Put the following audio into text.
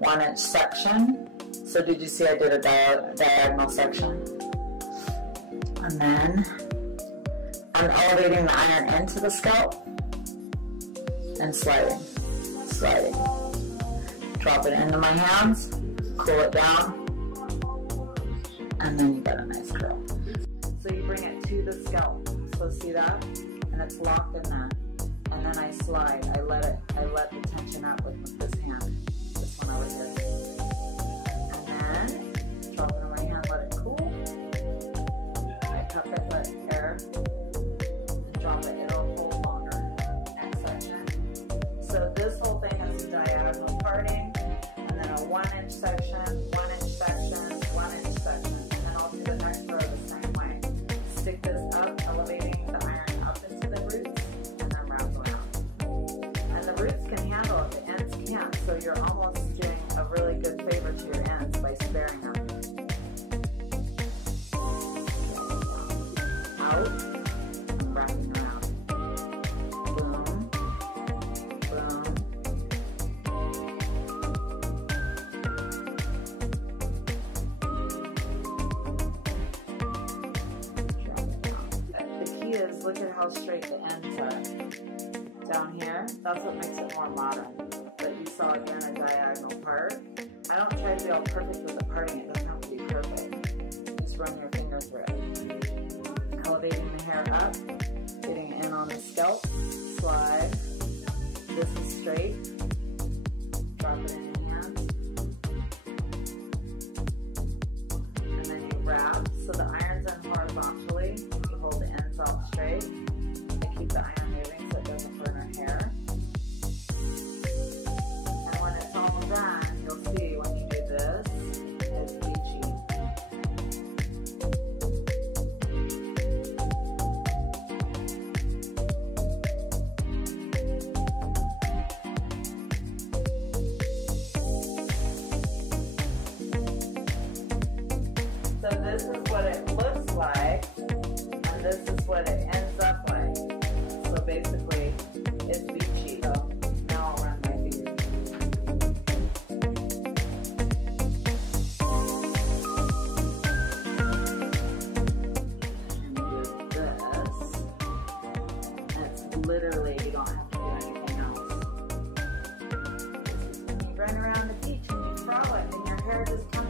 1-inch section. So did you see I did a diagonal section? And then I'm elevating the iron into the scalp and sliding. Drop it into my hands, cool it down, and then you got a nice curl. So you bring it to the scalp. So see that? And it's locked in that. And then I slide. I let the tension out with this hand. This one over here. And then drop it in my hand, let it cool. I cup it, let air, and drop it. It'll hold longer. Next section. So this whole thing is a diagonal parting, and then a 1-inch section, 1-inch section, 1-inch section, and then I'll do the next row the same way. Stick this up, elevating the iron up into the roots, and then wrap around. And the roots can handle it, the ends can't, so you're almost doing a really good favor to your ends by sparing them. Out, and wrapping around. Boom, boom. The key is, look at how straight the ends are. Down here, that's what makes it more modern. But you saw again a diagonal part. I don't try to be all perfect with the parting, it doesn't have to be perfect. Just run your finger through it. Elevating the hair up, getting in on the scalp, slide. This is straight. Drop it in your hands. And then you wrap. So the iron's in horizontally. You hold the ends out straight. And keep the iron moving so it doesn't burn our hair. And when it's all done, you'll see when you do this, it's beachy. So this is what it looks like, and this is what it ends up like. So basically, it's beachy. So now I'll run my fingers. And do this. And it's literally, you don't have to do anything else. This is when you run around the beach and you frolic and your hair just comes